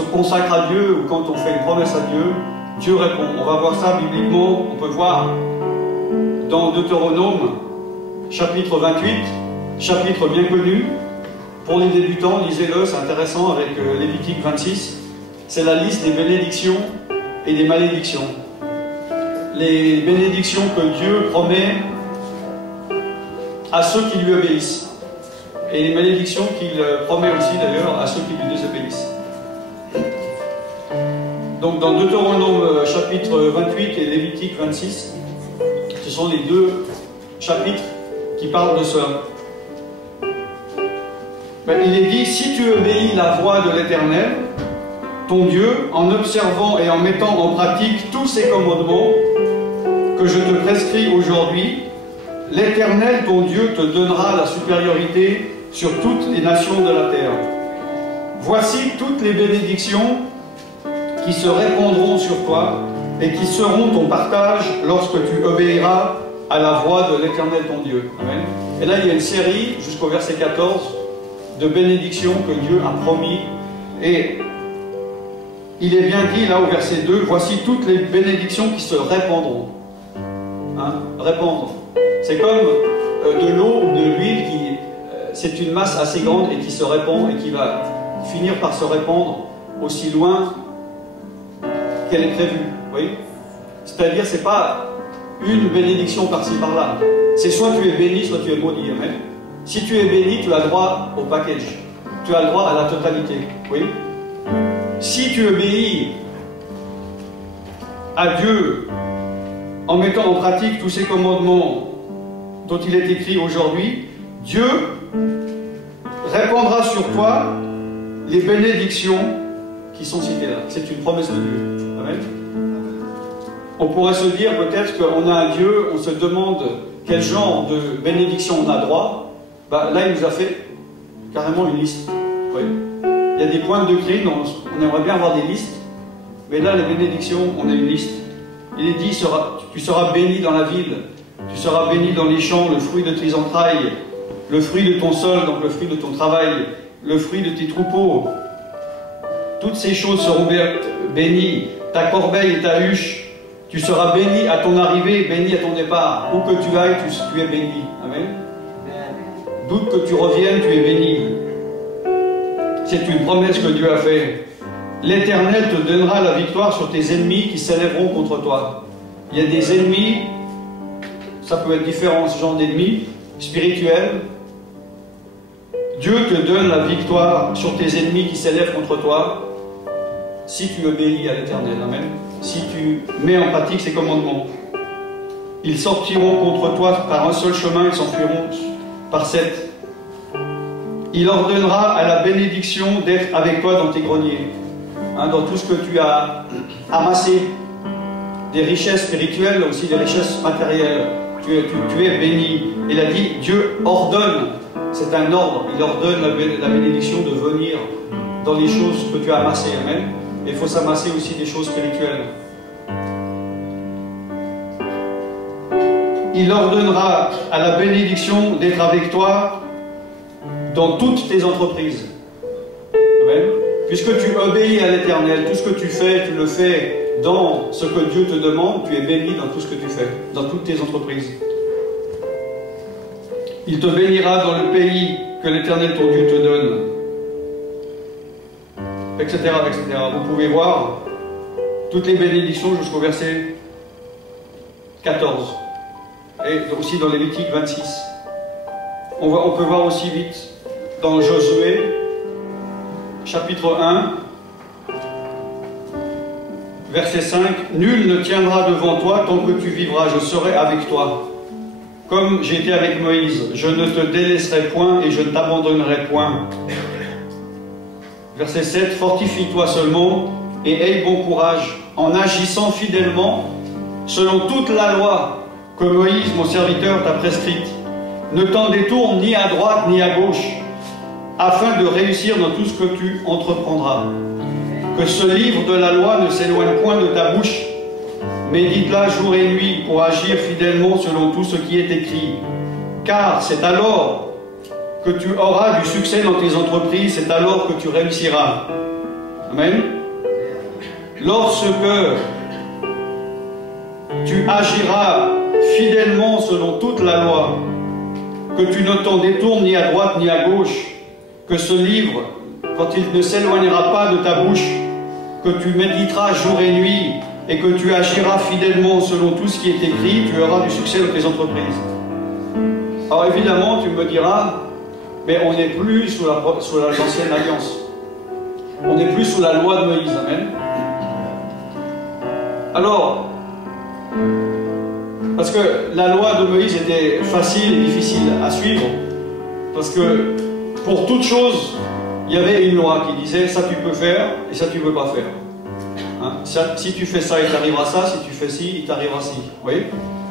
se consacre à Dieu ou quand on fait une promesse à Dieu, Dieu répond. On va voir ça bibliquement, on peut voir dans Deutéronome, chapitre 28, chapitre bien connu. Pour les débutants, lisez-le, c'est intéressant avec Lévitique 26. C'est la liste des bénédictions et des malédictions. Les bénédictions que Dieu promet à ceux qui lui obéissent. Et les malédictions qu'il promet aussi d'ailleurs à ceux qui lui désobéissent. Donc dans Deutéronome chapitre 28 et Lévitique 26, ce sont les deux chapitres qui parlent de cela. Il est dit, si tu obéis la voix de l'Éternel, ton Dieu, en observant et en mettant en pratique tous ses commandements que je te prescris aujourd'hui, l'Éternel, ton Dieu, te donnera la supériorité sur toutes les nations de la terre. Voici toutes les bénédictions qui se répandront sur toi et qui seront ton partage lorsque tu obéiras à la voix de l'Éternel, ton Dieu. Amen. Et là, il y a une série, jusqu'au verset 14, de bénédictions que Dieu a promis. Et il est bien dit, là, au verset 2, voici toutes les bénédictions qui se répandront. Hein? Répandre. C'est comme de l'eau ou de l'huile qui... c'est une masse assez grande et qui se répand et qui va finir par se répandre aussi loin qu'elle est prévue. Vous voyez? C'est-à-dire, c'est pas une bénédiction par-ci par-là. C'est soit tu es béni, soit tu es maudit. Amen. Si tu es béni, tu as droit au package. Tu as le droit à la totalité. Oui. Si tu obéis à Dieu en mettant en pratique tous ces commandements dont il est écrit aujourd'hui, Dieu répandra sur toi les bénédictions qui sont citées là. C'est une promesse de Dieu. Amen. On pourrait se dire peut-être qu'on a un Dieu, on se demande quel genre de bénédiction on a droit. Là, il nous a fait carrément une liste. Oui. Il y a des points de doctrine, on aimerait bien avoir des listes, mais là, les bénédictions, on a une liste. Il est dit, tu seras béni dans la ville, tu seras béni dans les champs, le fruit de tes entrailles, le fruit de ton sol, donc le fruit de ton travail, le fruit de tes troupeaux. Toutes ces choses seront bénies, ta corbeille et ta huche. Tu seras béni à ton arrivée, béni à ton départ. Où que tu ailles, tu es béni. Amen. D'où que tu reviennes, tu es béni. C'est une promesse que Dieu a faite. L'Éternel te donnera la victoire sur tes ennemis qui s'élèveront contre toi. Il y a des ennemis, ça peut être différent, ce genre d'ennemis, spirituels. Dieu te donne la victoire sur tes ennemis qui s'élèvent contre toi, si tu obéis à l'Éternel. Amen. Si tu mets en pratique ses commandements. Ils sortiront contre toi par un seul chemin, ils s'enfuiront par 7. Il ordonnera à la bénédiction d'être avec toi dans tes greniers, dans tout ce que tu as amassé, des richesses spirituelles, aussi des richesses matérielles. Tu es béni. Il a dit, Dieu ordonne, c'est un ordre, il ordonne la bénédiction de venir dans les choses que tu as amassées. Amen. Et il faut s'amasser aussi des choses spirituelles. Il ordonnera à la bénédiction d'être avec toi dans toutes tes entreprises. Amen. Puisque tu obéis à l'Éternel, tout ce que tu fais, tu le fais dans ce que Dieu te demande, tu es béni dans tout ce que tu fais, dans toutes tes entreprises. Il te bénira dans le pays que l'Éternel ton Dieu te donne. Etc., etc. Vous pouvez voir toutes les bénédictions jusqu'au verset 14. Et aussi dans Lévitique 26. On peut voir aussi vite dans Josué, chapitre 1, verset 5. Nul ne tiendra devant toi tant que tu vivras, je serai avec toi. Comme j'étais avec Moïse, je ne te délaisserai point et je ne t'abandonnerai point. Verset 7, fortifie-toi seulement et aie bon courage en agissant fidèlement selon toute la loi que Moïse, mon serviteur, t'a prescrite. Ne t'en détourne ni à droite ni à gauche, afin de réussir dans tout ce que tu entreprendras. Que ce livre de la loi ne s'éloigne point de ta bouche. Médite-la jour et nuit pour agir fidèlement selon tout ce qui est écrit. Car c'est alors que tu auras du succès dans tes entreprises, c'est alors que tu réussiras. Amen. Lorsque tu agiras fidèlement selon toute la loi, que tu ne t'en détournes ni à droite ni à gauche, que ce livre, quand il ne s'éloignera pas de ta bouche, que tu méditeras jour et nuit, et que tu agiras fidèlement selon tout ce qui est écrit, tu auras du succès dans tes entreprises. Alors évidemment, tu me diras, mais on n'est plus sous l'ancienne alliance. On n'est plus sous la loi de Moïse, amen. Alors, parce que la loi de Moïse était facile et difficile à suivre, parce que pour toute chose, il y avait une loi qui disait ça tu peux faire et ça tu ne peux pas faire. Hein? Si tu fais ça, il t'arrivera ça, si tu fais ci, il t'arrivera ci. Vous voyez?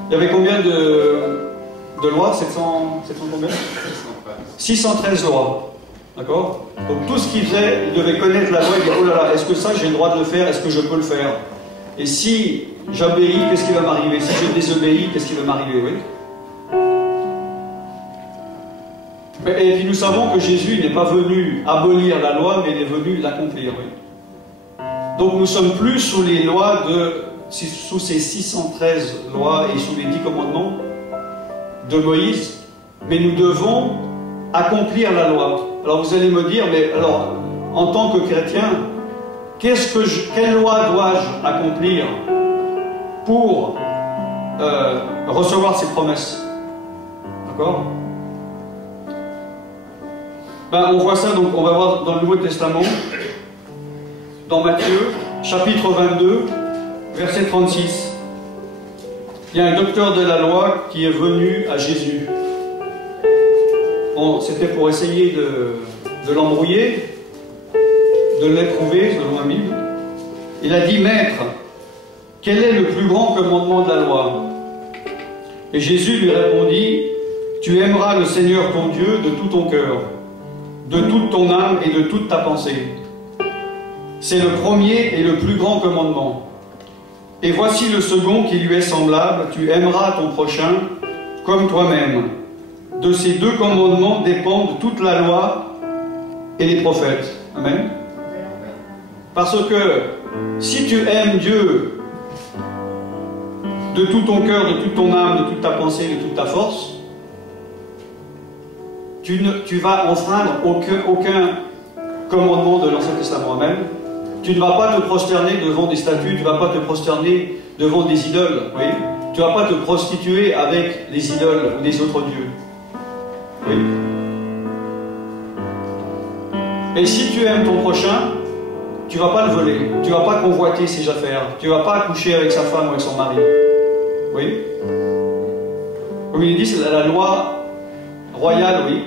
Il y avait combien de lois? 700 combien? 613 lois. D'accord? Donc tout ce qu'il faisait, il devait connaître la loi et dire oh là là, est-ce que ça j'ai le droit de le faire? Est-ce que je peux le faire? Et si j'obéis, qu'est-ce qui va m'arriver? Si je désobéis, qu'est-ce qui va m'arriver? Oui. Et puis nous savons que Jésus n'est pas venu abolir la loi, mais il est venu l'accomplir. Oui. Donc nous ne sommes plus sous les lois sous ces 613 lois et sous les 10 commandements de Moïse, mais nous devons accomplir la loi. Alors vous allez me dire, mais alors, en tant que chrétien, quelle loi dois-je accomplir pour recevoir ces promesses? D'accord? Ben, on voit ça, donc on va voir dans le Nouveau Testament, dans Matthieu, chapitre 22, verset 36. Il y a un docteur de la loi qui est venu à Jésus. Bon, c'était pour essayer de l'embrouiller, de l'éprouver, selon la Bible. Il a dit, Maître, quel est le plus grand commandement de la loi? Et Jésus lui répondit, tu aimeras le Seigneur ton Dieu de tout ton cœur, de toute ton âme et de toute ta pensée. C'est le premier et le plus grand commandement. Et voici le second qui lui est semblable, tu aimeras ton prochain comme toi-même. De ces deux commandements dépendent toute la loi et les prophètes. Amen. Parce que si tu aimes Dieu de tout ton cœur, de toute ton âme, de toute ta pensée, de toute ta force, tu vas enfreindre aucun commandement de l'Ancien Testament. Amen. Tu ne vas pas te prosterner devant des statues, tu ne vas pas te prosterner devant des idoles. Oui. Tu ne vas pas te prostituer avec les idoles ou des autres dieux. Oui. Et si tu aimes ton prochain, tu ne vas pas le voler, tu ne vas pas convoiter ses affaires, tu ne vas pas coucher avec sa femme ou avec son mari. Oui. Comme il dit, c'est la loi royale, oui.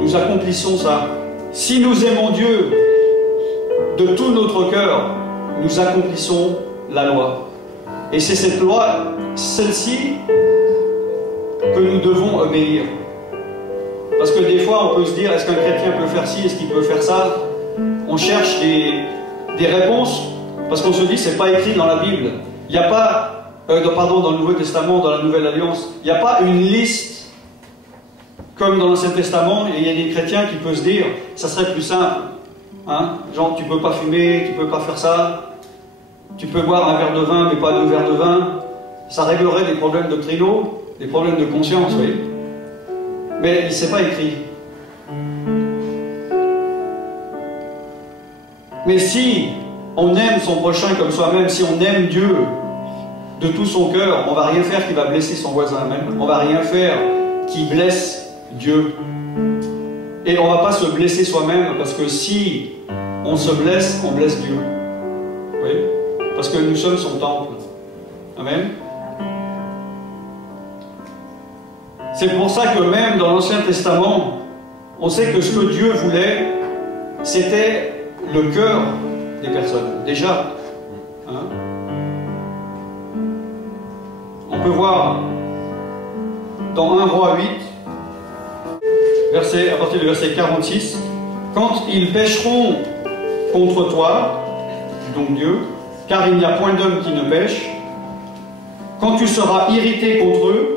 Nous accomplissons ça. Si nous aimons Dieu de tout notre cœur, nous accomplissons la loi. Et c'est cette loi, celle-ci, que nous devons obéir. Parce que des fois, on peut se dire, est-ce qu'un chrétien peut faire ci, est-ce qu'il peut faire ça? On cherche des réponses, parce qu'on se dit, c'est pas écrit dans la Bible. Il n'y a pas, dans le Nouveau Testament, dans la Nouvelle Alliance, il n'y a pas une liste, comme dans l'Ancien Testament, et il y a des chrétiens qui peuvent se dire, ça serait plus simple. Hein? Genre, tu peux pas fumer, tu peux pas faire ça, tu peux boire un verre de vin, mais pas deux verres de vin. Ça réglerait des problèmes doctrinaux, des problèmes de conscience, oui. Mais c'est pas écrit. Mais si on aime son prochain comme soi-même, si on aime Dieu de tout son cœur, on va rien faire qui va blesser son voisin même. On va rien faire qui blesse Dieu. Et on ne va pas se blesser soi-même, parce que si on se blesse, on blesse Dieu. Vous voyez? Parce que nous sommes son temple. Amen. C'est pour ça que même dans l'Ancien Testament, on sait que ce que Dieu voulait, c'était le cœur des personnes. Déjà. Hein? On peut voir dans 1 Roi 8, à partir du verset 46, quand ils pécheront contre toi, donc Dieu, car il n'y a point d'homme qui ne pêche, quand tu seras irrité contre eux,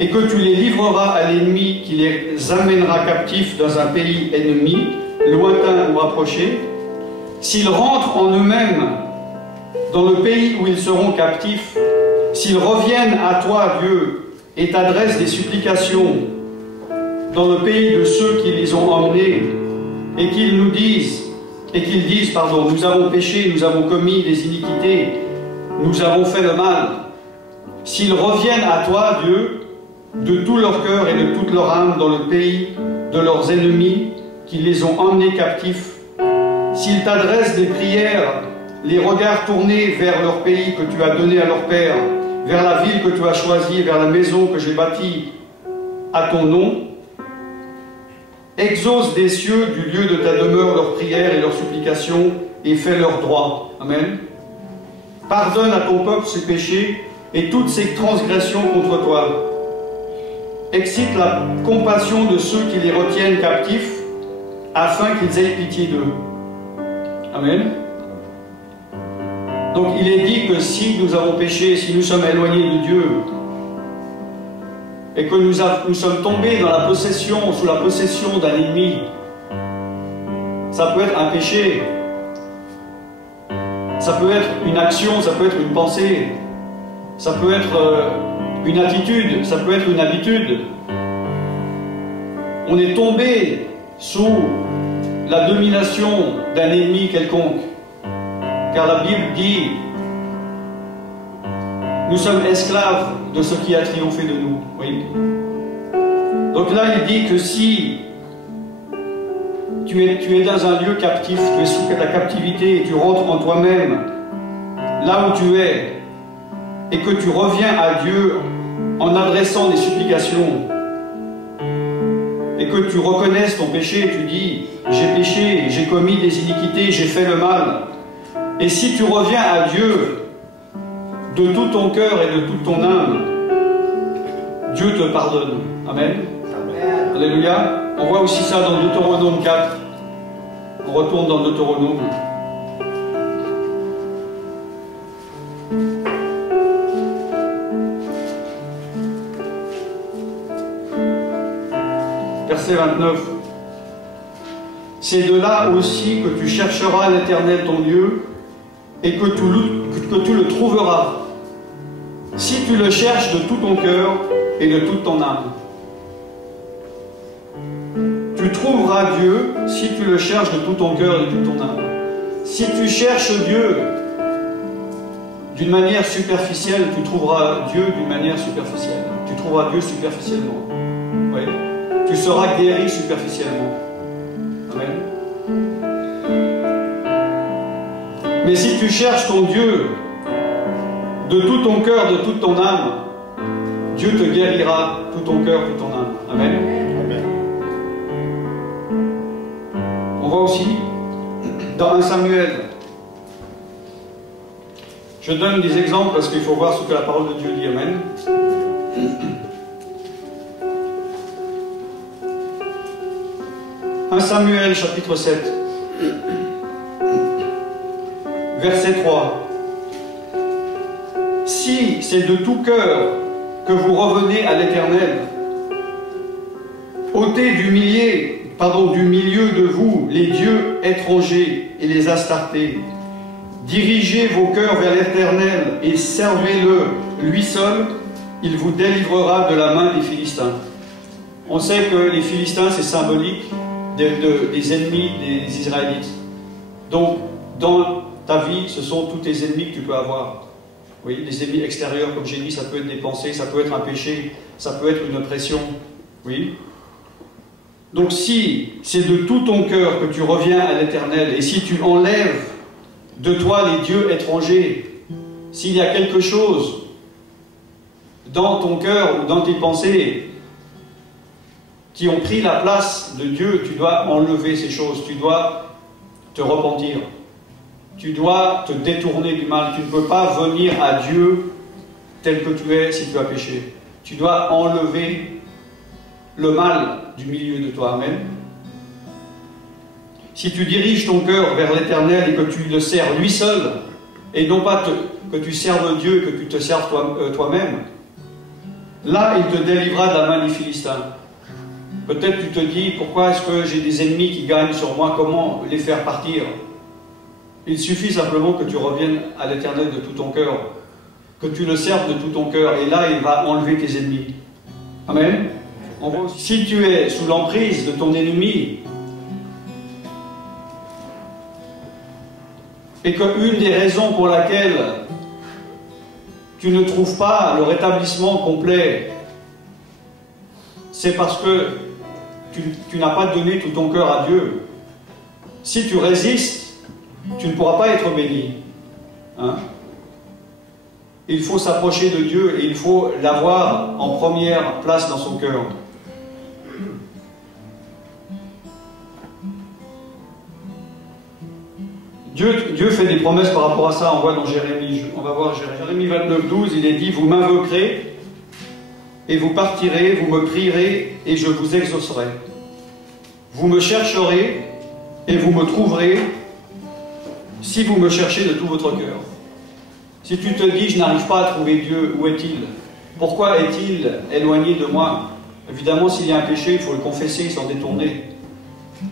et que tu les livreras à l'ennemi qui les amènera captifs dans un pays ennemi, lointain ou rapproché, s'ils rentrent en eux-mêmes dans le pays où ils seront captifs, s'ils reviennent à toi, Dieu, et t'adressent des supplications dans le pays de ceux qui les ont emmenés, et qu'ils disent, nous avons péché, nous avons commis des iniquités, nous avons fait le mal. S'ils reviennent à toi, Dieu, de tout leur cœur et de toute leur âme dans le pays de leurs ennemis qui les ont emmenés captifs, s'ils t'adressent des prières, les regards tournés vers leur pays que tu as donné à leur père, vers la ville que tu as choisie, vers la maison que j'ai bâtie à ton nom, exauce des cieux du lieu de ta demeure leurs prières et leurs supplications et fais leur droit. Amen. Pardonne à ton peuple ses péchés et toutes ses transgressions contre toi. Excite la compassion de ceux qui les retiennent captifs, afin qu'ils aient pitié d'eux. Amen. Donc il est dit que si nous avons péché, si nous sommes éloignés de Dieu, et que nous sommes tombés dans la possession, sous la possession d'un ennemi, ça peut être un péché, ça peut être une action, ça peut être une pensée, ça peut être une attitude, ça peut être une habitude. On est tombé sous la domination d'un ennemi quelconque. Car la Bible dit, nous sommes esclaves de ce qui a triomphé de nous. Oui. Donc là, il dit que si tu es dans un lieu captif, tu es sous la captivité et tu rentres en toi-même, là où tu es, et que tu reviens à Dieu en adressant des supplications, et que tu reconnaisses ton péché, tu dis, j'ai péché, j'ai commis des iniquités, j'ai fait le mal. Et si tu reviens à Dieu de tout ton cœur et de toute ton âme, Dieu te pardonne. Amen. Amen. Alléluia. On voit aussi ça dans Deutéronome 4. On retourne dans Deutéronome. Verset 29. C'est de là aussi que tu chercheras l'Éternel ton Dieu, et que tu le trouveras, si tu le cherches de tout ton cœur et de toute ton âme. Tu trouveras Dieu si tu le cherches de tout ton cœur et de toute ton âme. Si tu cherches Dieu d'une manière superficielle, tu trouveras Dieu d'une manière superficielle. Tu trouveras Dieu superficiellement. Oui. Tu seras guéri superficiellement. Amen. Mais si tu cherches ton Dieu de tout ton cœur, de toute ton âme, Dieu te guérira tout ton cœur, toute ton âme. Amen. Amen. On voit aussi dans 1 Samuel. Je donne des exemples parce qu'il faut voir ce que la parole de Dieu dit. Amen. 1 Samuel chapitre 7. Verset 3. Si c'est de tout cœur que vous revenez à l'Éternel, ôtez du milieu de vous les dieux étrangers et les astartés. Dirigez vos cœurs vers l'Éternel et servez-le, lui seul, il vous délivrera de la main des Philistins. On sait que les Philistins, c'est symbolique des ennemis des Israélites. Donc, dans ta vie, ce sont tous tes ennemis que tu peux avoir. Oui, les ennemis extérieurs, comme j'ai dit, ça peut être des pensées, ça peut être un péché, ça peut être une oppression. Oui. Donc si c'est de tout ton cœur que tu reviens à l'Éternel, et si tu enlèves de toi les dieux étrangers, s'il y a quelque chose dans ton cœur ou dans tes pensées qui ont pris la place de Dieu, tu dois enlever ces choses, tu dois te repentir. Tu dois te détourner du mal. Tu ne peux pas venir à Dieu tel que tu es si tu as péché. Tu dois enlever le mal du milieu de toi. Amen. Si tu diriges ton cœur vers l'Éternel et que tu le sers lui seul, et non pas que tu serves Dieu, que tu te serves toi-même, là il te délivrera de la main des Philistins. Peut-être tu te dis, pourquoi est-ce que j'ai des ennemis qui gagnent sur moi? Comment les faire partir? Il suffit simplement que tu reviennes à l'Éternel de tout ton cœur, que tu le serves de tout ton cœur, et là, il va enlever tes ennemis. Amen. Si tu es sous l'emprise de ton ennemi, et qu'une des raisons pour laquelle tu ne trouves pas le rétablissement complet, c'est parce que tu n'as pas donné tout ton cœur à Dieu. Si tu résistes, tu ne pourras pas être béni. Hein? Il faut s'approcher de Dieu et il faut l'avoir en première place dans son cœur. Dieu fait des promesses par rapport à ça, on voit dans Jérémie. On va voir Jérémie 29, 12, il est dit, vous m'invoquerez et vous partirez, vous me prierez et je vous exaucerai. Vous me chercherez et vous me trouverez si vous me cherchez de tout votre cœur. Si tu te dis, je n'arrive pas à trouver Dieu, où est-il? Pourquoi est-il éloigné de moi? Évidemment, s'il y a un péché, il faut le confesser, s'en détourner.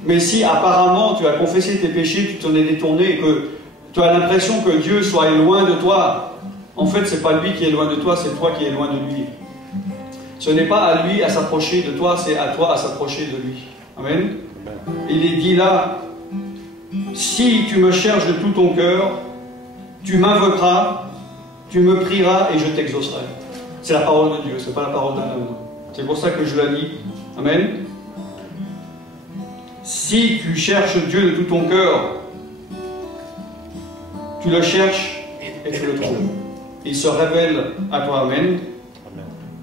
Mais si apparemment tu as confessé tes péchés, tu t'en es détourné, et que tu as l'impression que Dieu soit loin de toi, en fait, ce n'est pas lui qui est loin de toi, c'est toi qui es loin de lui. Ce n'est pas à lui à s'approcher de toi, c'est à toi à s'approcher de lui. Amen. Il est dit là, si tu me cherches de tout ton cœur, tu m'invoqueras, tu me prieras et je t'exaucerai. C'est la parole de Dieu, ce n'est pas la parole d'un homme. C'est pour ça que je la lis. Amen. Si tu cherches Dieu de tout ton cœur, tu le cherches et tu le trouves. Il se révèle à toi. Amen.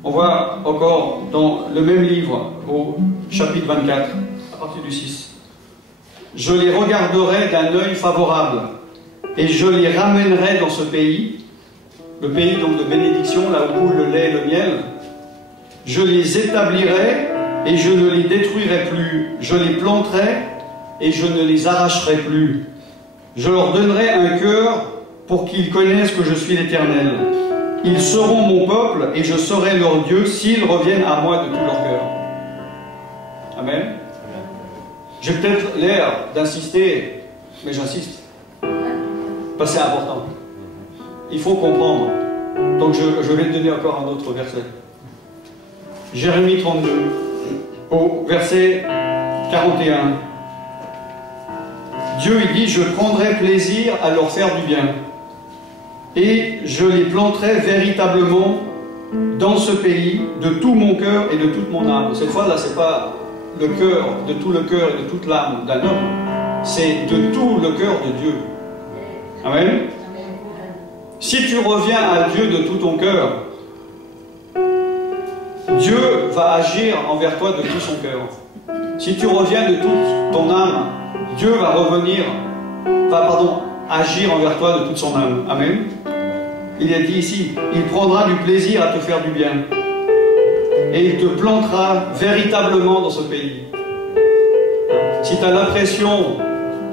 On voit encore dans le même livre, au chapitre 24, à partir du 6. Je les regarderai d'un œil favorable et je les ramènerai dans ce pays, le pays donc de bénédiction, là où coule le lait et le miel. Je les établirai et je ne les détruirai plus. Je les planterai et je ne les arracherai plus. Je leur donnerai un cœur pour qu'ils connaissent que je suis l'Éternel. Ils seront mon peuple et je serai leur Dieu s'ils reviennent à moi de tout leur cœur. Amen. J'ai peut-être l'air d'insister, mais j'insiste. Parce que c'est important. Il faut comprendre. Donc je vais te donner encore un autre verset. Jérémie 32, au verset 41. Dieu il dit, je prendrai plaisir à leur faire du bien. Et je les planterai véritablement dans ce pays de tout mon cœur et de toute mon âme. Cette fois-là, ce n'est pas le cœur, de tout le cœur et de toute l'âme d'un homme. C'est de tout le cœur de Dieu. Amen. Si tu reviens à Dieu de tout ton cœur, Dieu va agir envers toi de tout son cœur. Si tu reviens de toute ton âme, Dieu va agir envers toi de toute son âme. Amen. Il est dit ici, il prendra du plaisir à te faire du bien. Et il te plantera véritablement dans ce pays. Si tu as l'impression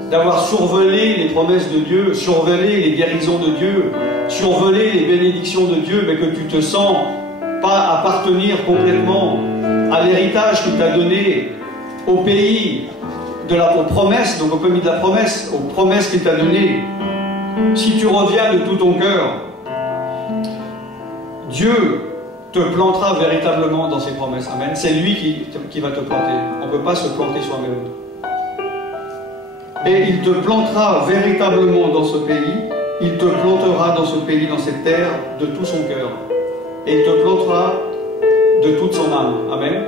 d'avoir survolé les promesses de Dieu, survolé les guérisons de Dieu, survolé les bénédictions de Dieu, mais que tu te sens pas appartenir complètement à l'héritage qu'il t'a donné, au pays, aux promesses, donc au pays de la promesse, aux promesses qu'il t'a données, si tu reviens de tout ton cœur, Dieu te plantera véritablement dans ses promesses. Amen. C'est lui qui va te planter. On ne peut pas se planter soi-même. Et il te plantera véritablement dans ce pays. Il te plantera dans ce pays, dans cette terre, de tout son cœur. Et il te plantera de toute son âme. Amen.